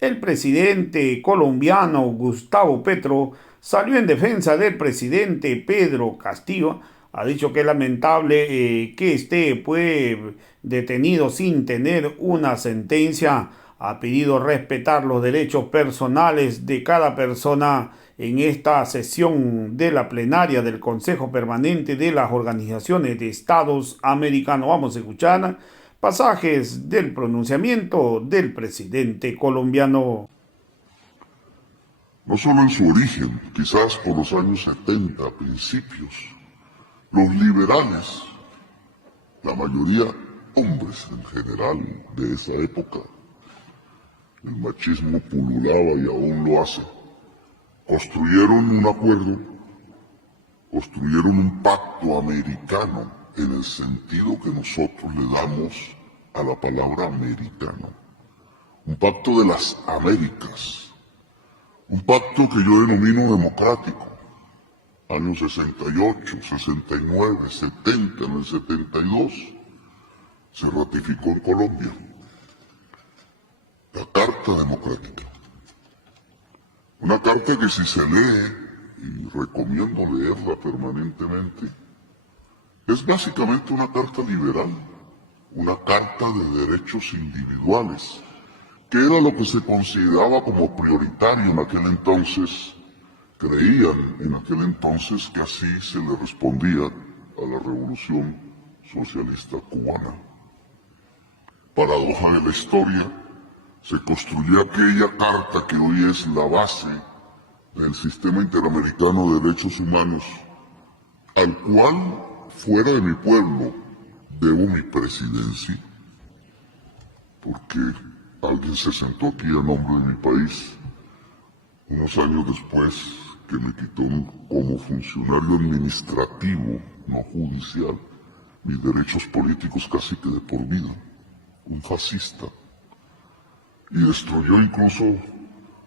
El presidente colombiano Gustavo Petro salió en defensa del presidente Pedro Castillo. Ha dicho que es lamentable que esté detenido sin tener una sentencia. Ha pedido respetar los derechos personales de cada persona en esta sesión de la plenaria del Consejo Permanente de las Organizaciones de Estados Americanos. Vamos a escuchar pasajes del pronunciamiento del presidente colombiano. No solo en su origen, quizás por los años 70, principios, los liberales, la mayoría hombres en general de esa época, el machismo pululaba y aún lo hace, construyeron un acuerdo, construyeron un pacto americano en el sentido que nosotros le damos a la palabra americano, un pacto de las Américas, un pacto que yo denomino democrático. Años 68, 69, 70, en el 72, se ratificó en Colombia la Carta Democrática. Una carta que si se lee, y recomiendo leerla permanentemente, es básicamente una carta liberal, una carta de derechos individuales, que era lo que se consideraba como prioritario en aquel entonces. Creían en aquel entonces que así se le respondía a la revolución socialista cubana. Paradoja de la historia, se construyó aquella carta que hoy es la base del sistema interamericano de derechos humanos, al cual, fuera de mi pueblo, debo mi presidencia, porque alguien se sentó aquí a nombre de mi país unos años después que me quitó como funcionario administrativo, no judicial, mis derechos políticos casi que de por vida, un fascista, y destruyó incluso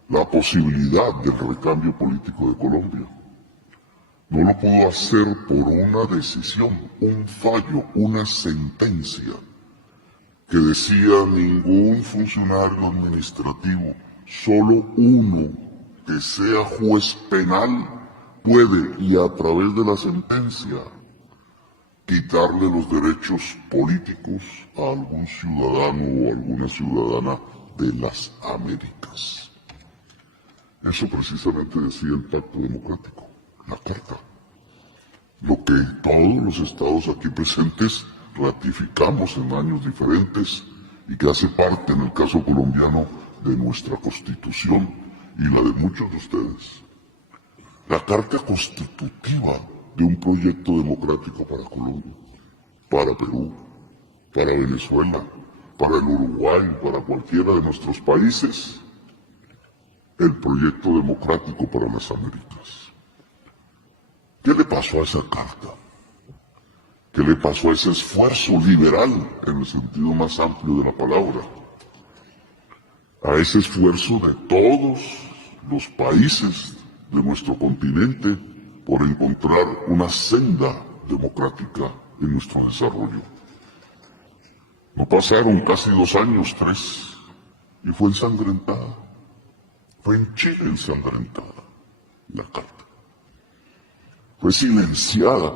la posibilidad del recambio político de Colombia. No lo pudo hacer por una decisión, un fallo, una sentencia que decía ningún funcionario administrativo, solo uno que sea juez penal puede, y a través de la sentencia, quitarle los derechos políticos a algún ciudadano o alguna ciudadana de las Américas. Eso precisamente decía el Pacto Democrático, la Carta. Lo que todos los estados aquí presentes ratificamos en años diferentes y que hace parte, en el caso colombiano, de nuestra Constitución y la de muchos de ustedes. La Carta Constitutiva de un proyecto democrático para Colombia, para Perú, para Venezuela, para el Uruguay, para cualquiera de nuestros países, el proyecto democrático para las Américas. ¿Qué le pasó a esa carta? ¿Qué le pasó a ese esfuerzo liberal en el sentido más amplio de la palabra? A ese esfuerzo de todos los países de nuestro continente por encontrar una senda democrática en nuestro desarrollo. No pasaron casi 2 años, 3, y fue ensangrentada. Fue en Chile ensangrentada la carta. Fue silenciada,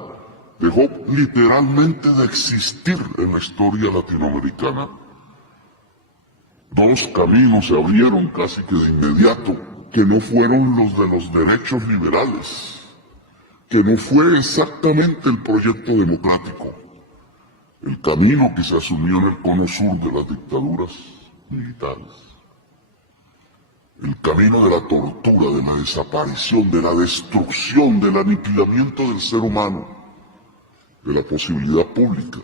dejó literalmente de existir en la historia latinoamericana. 2 caminos se abrieron casi que de inmediato, que no fueron los de los derechos liberales, que no fue exactamente el proyecto democrático, el camino que se asumió en el cono sur de las dictaduras militares, el camino de la tortura, de la desaparición, de la destrucción, del aniquilamiento del ser humano, de la posibilidad pública,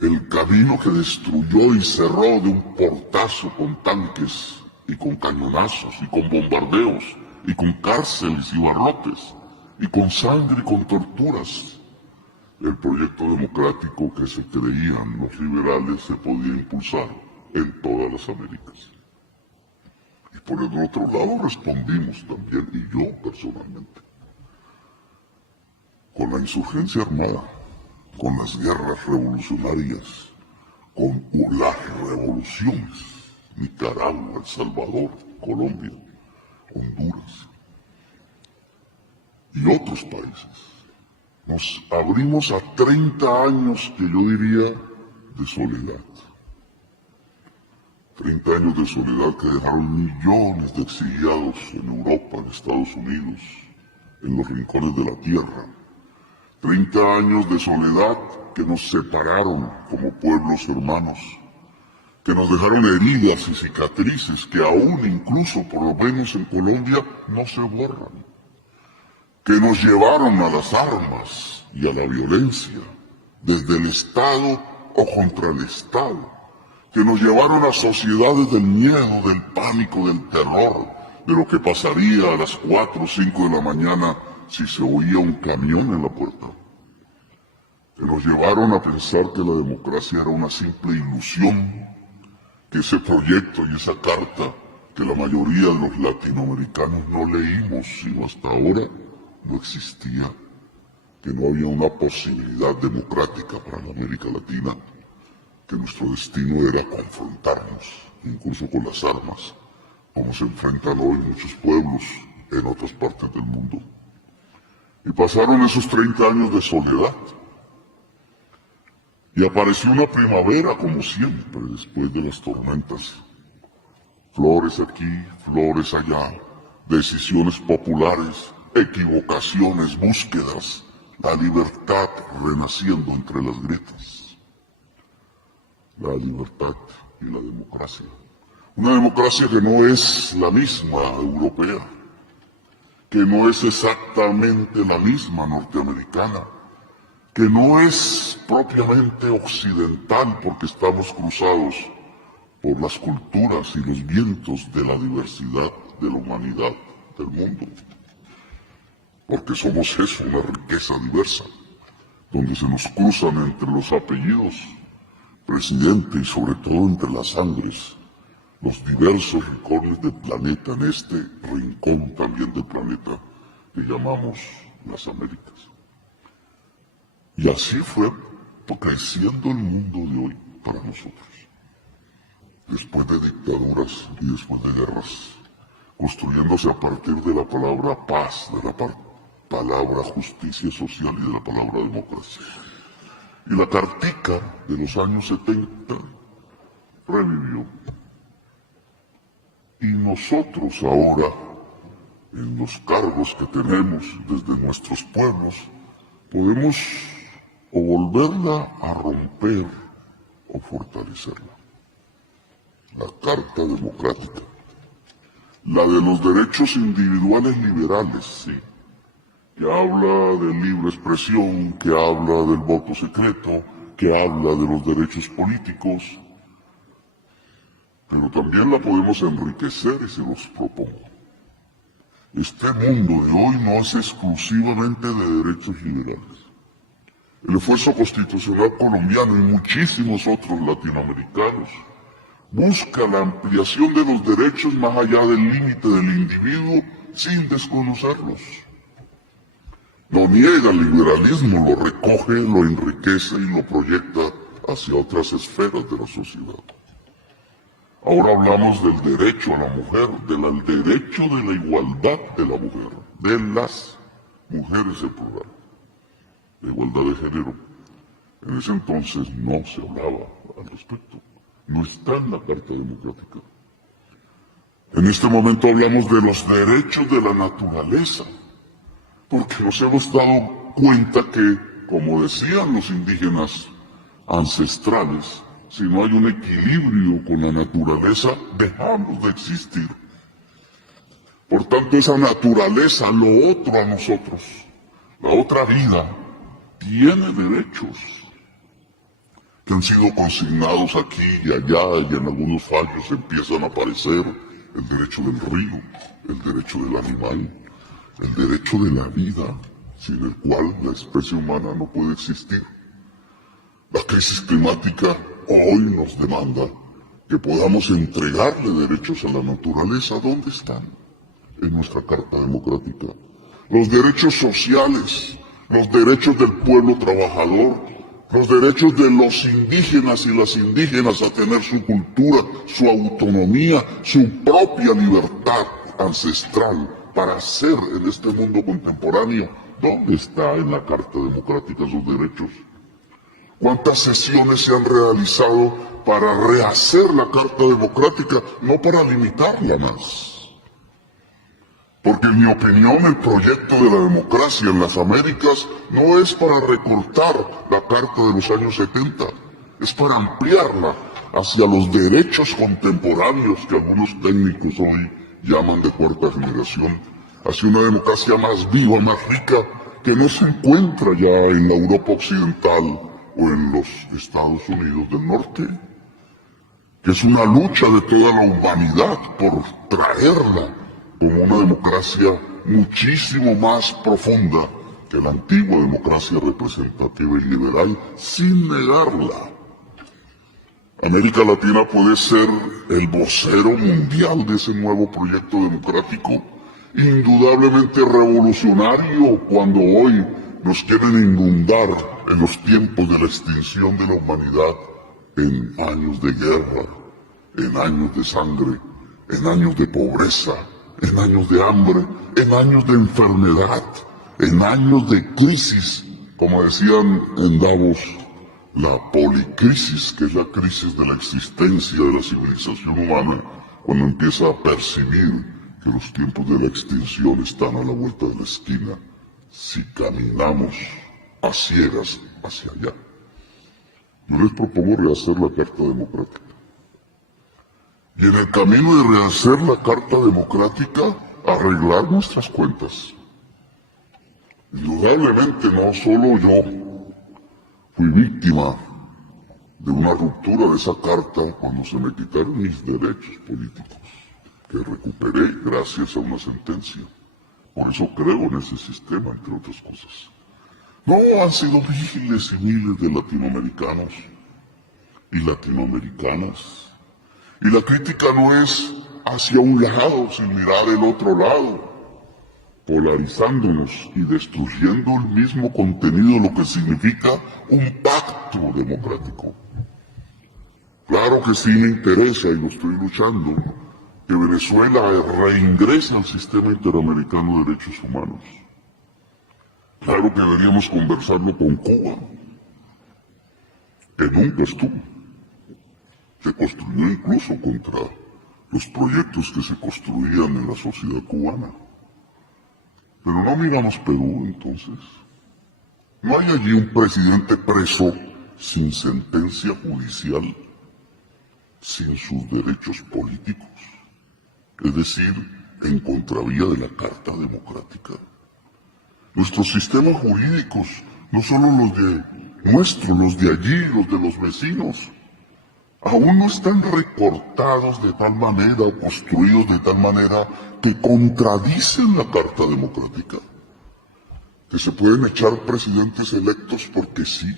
el camino que destruyó y cerró de un portazo con tanques y con cañonazos y con bombardeos y con cárceles y barrotes y con sangre y con torturas. El proyecto democrático que se creían los liberales se podía impulsar en todas las Américas. Y por el otro lado respondimos también, y yo personalmente, con la insurgencia armada, con las guerras revolucionarias, con las revoluciones Nicaragua, El Salvador, Colombia, Honduras y otros países. Nos abrimos a 30 años que yo diría de soledad. 30 años de soledad que dejaron millones de exiliados en Europa, en Estados Unidos, en los rincones de la tierra. 30 años de soledad que nos separaron como pueblos hermanos, que nos dejaron heridas y cicatrices que aún incluso, por lo menos en Colombia, no se borran, que nos llevaron a las armas y a la violencia, desde el Estado o contra el Estado, que nos llevaron a sociedades del miedo, del pánico, del terror, de lo que pasaría a las 4 o 5 de la mañana si se oía un camión en la puerta, que nos llevaron a pensar que la democracia era una simple ilusión, que ese proyecto y esa carta que la mayoría de los latinoamericanos no leímos sino hasta ahora, no existía, que no había una posibilidad democrática para la América Latina, que nuestro destino era confrontarnos, incluso con las armas, como se enfrentan hoy muchos pueblos en otras partes del mundo. Y pasaron esos 30 años de soledad. Y apareció una primavera como siempre después de las tormentas. Flores aquí, flores allá, decisiones populares, equivocaciones, búsquedas, la libertad renaciendo entre las grietas. La libertad y la democracia. Una democracia que no es la misma europea, que no es exactamente la misma norteamericana, que no es propiamente occidental porque estamos cruzados por las culturas y los vientos de la diversidad de la humanidad del mundo. Porque somos eso, una riqueza diversa, donde se nos cruzan entre los apellidos, presidente, y sobre todo entre las sangres, los diversos rincones del planeta, en este rincón también del planeta que llamamos las Américas. Y así fue creciendo el mundo de hoy para nosotros. Después de dictaduras y después de guerras, construyéndose a partir de la palabra paz, de la palabra justicia social y de la palabra democracia. Y la Cartica de los años 70 revivió. Y nosotros ahora, en los cargos que tenemos desde nuestros pueblos, podemos o volverla a romper o fortalecerla. La Carta Democrática, la de los derechos individuales liberales, sí, que habla de libre expresión, que habla del voto secreto, que habla de los derechos políticos, pero también la podemos enriquecer y se los propongo. Este mundo de hoy no es exclusivamente de derechos liberales. El esfuerzo constitucional colombiano y muchísimos otros latinoamericanos busca la ampliación de los derechos más allá del límite del individuo sin desconocerlos. No niega el liberalismo, lo recoge, lo enriquece y lo proyecta hacia otras esferas de la sociedad. Ahora hablamos del derecho a la mujer, del derecho de la igualdad de la mujer, de las mujeres en plural, de igualdad de género. En ese entonces no se hablaba al respecto, no está en la Carta Democrática. En este momento hablamos de los derechos de la naturaleza, porque nos hemos dado cuenta que, como decían los indígenas ancestrales, si no hay un equilibrio con la naturaleza, dejamos de existir. Por tanto, esa naturaleza, lo otro a nosotros, la otra vida, tiene derechos que han sido consignados aquí y allá, y en algunos fallos empiezan a aparecer el derecho del río, el derecho del animal, el derecho de la vida, sin el cual la especie humana no puede existir. La crisis climática hoy nos demanda que podamos entregarle derechos a la naturaleza. ¿Dónde están? En nuestra Carta Democrática. Los derechos sociales, los derechos del pueblo trabajador, los derechos de los indígenas y las indígenas a tener su cultura, su autonomía, su propia libertad ancestral para ser en este mundo contemporáneo. ¿Dónde está en la Carta Democrática sus derechos? ¿Cuántas sesiones se han realizado para rehacer la Carta Democrática, no para limitarla más? Porque en mi opinión el proyecto de la democracia en las Américas no es para recortar la Carta de los años 70, es para ampliarla hacia los derechos contemporáneos que algunos técnicos hoy llaman de cuarta generación, hacia una democracia más viva, más rica, que no se encuentra ya en la Europa occidental o en los Estados Unidos del Norte, que es una lucha de toda la humanidad por traerla como una democracia muchísimo más profunda que la antigua democracia representativa y liberal, sin negarla. América Latina puede ser el vocero mundial de ese nuevo proyecto democrático, indudablemente revolucionario cuando hoy nos quieren inundar en los tiempos de la extinción de la humanidad en años de guerra, en años de sangre, en años de pobreza, en años de hambre, en años de enfermedad, en años de crisis, como decían en Davos, la policrisis, que es la crisis de la existencia de la civilización humana, cuando empieza a percibir que los tiempos de la extinción están a la vuelta de la esquina, si caminamos a ciegas hacia allá. Yo les propongo rehacer la Carta Democrática. Y en el camino de rehacer la Carta Democrática, arreglar nuestras cuentas. Indudablemente no solo yo fui víctima de una ruptura de esa carta cuando se me quitaron mis derechos políticos, que recuperé gracias a una sentencia. Por eso creo en ese sistema, entre otras cosas. No, han sido miles y miles de latinoamericanos y latinoamericanas. Y la crítica no es hacia un lado sin mirar el otro lado, polarizándonos y destruyendo el mismo contenido, lo que significa un pacto democrático. Claro que sí me interesa, y lo estoy luchando, que Venezuela reingrese al sistema interamericano de derechos humanos. Claro que deberíamos conversarlo con Cuba, que nunca estuvo. Se construyó incluso contra los proyectos que se construían en la sociedad cubana. Pero no miramos Perú, entonces. No hay allí un presidente preso sin sentencia judicial, sin sus derechos políticos, es decir, en contravía de la Carta Democrática. Nuestros sistemas jurídicos, no solo los de nuestros, los de allí, los de los vecinos, aún no están recortados de tal manera o construidos de tal manera que contradicen la Carta Democrática. Que se pueden echar presidentes electos porque sí,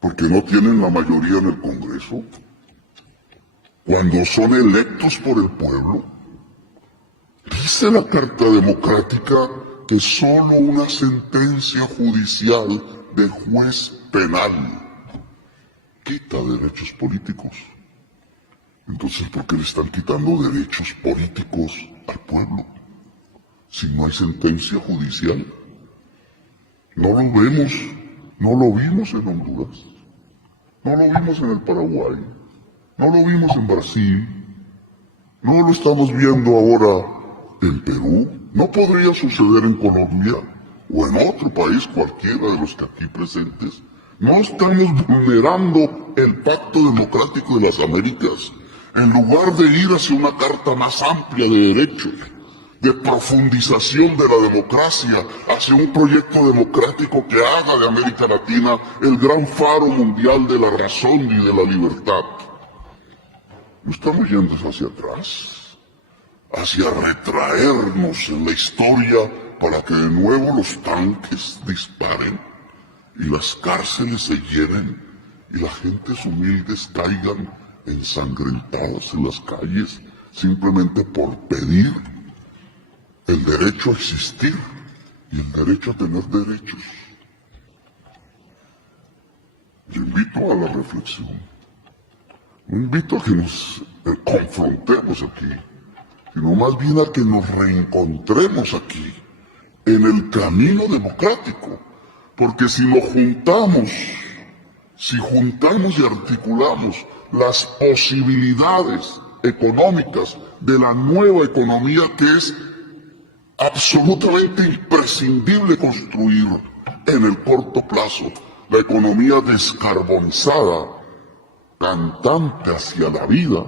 porque no tienen la mayoría en el Congreso, cuando son electos por el pueblo. Dice la Carta Democrática que solo una sentencia judicial de juez penal quita derechos políticos. Entonces, ¿por qué le están quitando derechos políticos al pueblo? Si no hay sentencia judicial. No lo vemos, no lo vimos en Honduras, no lo vimos en el Paraguay, no lo vimos en Brasil, no lo estamos viendo ahora en Perú. No podría suceder en Colombia o en otro país cualquiera de los que aquí presentes. No estamos vulnerando el pacto democrático de las Américas. En lugar de ir hacia una carta más amplia de derechos, de profundización de la democracia, hacia un proyecto democrático que haga de América Latina el gran faro mundial de la razón y de la libertad. No estamos yendo hacia atrás, hacia retraernos en la historia para que de nuevo los tanques disparen y las cárceles se llenen y las gentes humildes caigan ensangrentadas en las calles simplemente por pedir el derecho a existir y el derecho a tener derechos. Yo invito a la reflexión. No invito a que nos confrontemos aquí, sino más bien a que nos reencontremos aquí, en el camino democrático. Porque si nos juntamos, si juntamos y articulamos las posibilidades económicas de la nueva economía que es absolutamente imprescindible construir en el corto plazo, la economía descarbonizada, cantante hacia la vida,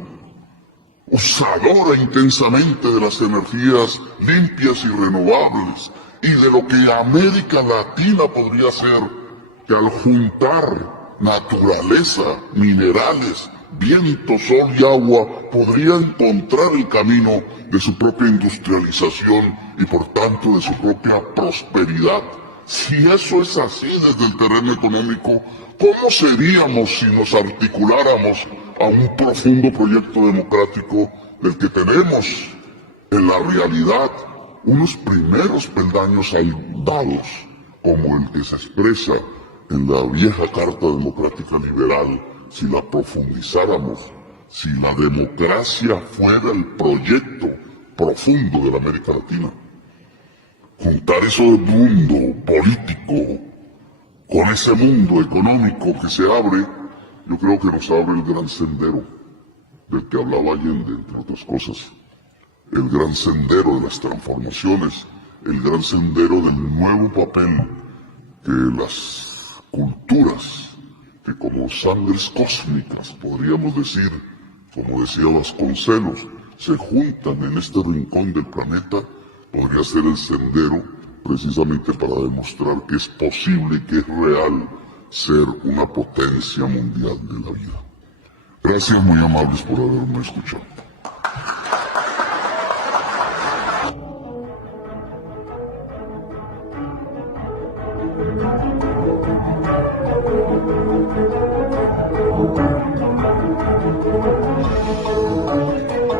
usadora intensamente de las energías limpias y renovables, y de lo que América Latina podría ser, que al juntar naturaleza, minerales, viento, sol y agua, podría encontrar el camino de su propia industrialización y por tanto de su propia prosperidad. Si eso es así desde el terreno económico, ¿cómo seríamos si nos articuláramos a un profundo proyecto democrático del que tenemos en la realidad unos primeros peldaños dados, como el que se expresa en la vieja Carta Democrática Liberal, si la profundizáramos, si la democracia fuera el proyecto profundo de la América Latina? Juntar eso del mundo político con ese mundo económico que se abre, yo creo que nos abre el gran sendero del que hablaba Allende, entre otras cosas. El gran sendero de las transformaciones, el gran sendero del nuevo papel que las culturas, que como sangres cósmicas, podríamos decir, como decía Vasconcelos, se juntan en este rincón del planeta, podría ser el sendero precisamente para demostrar que es posible y que es real ser una potencia mundial de la vida. Gracias muy amables por haberme escuchado.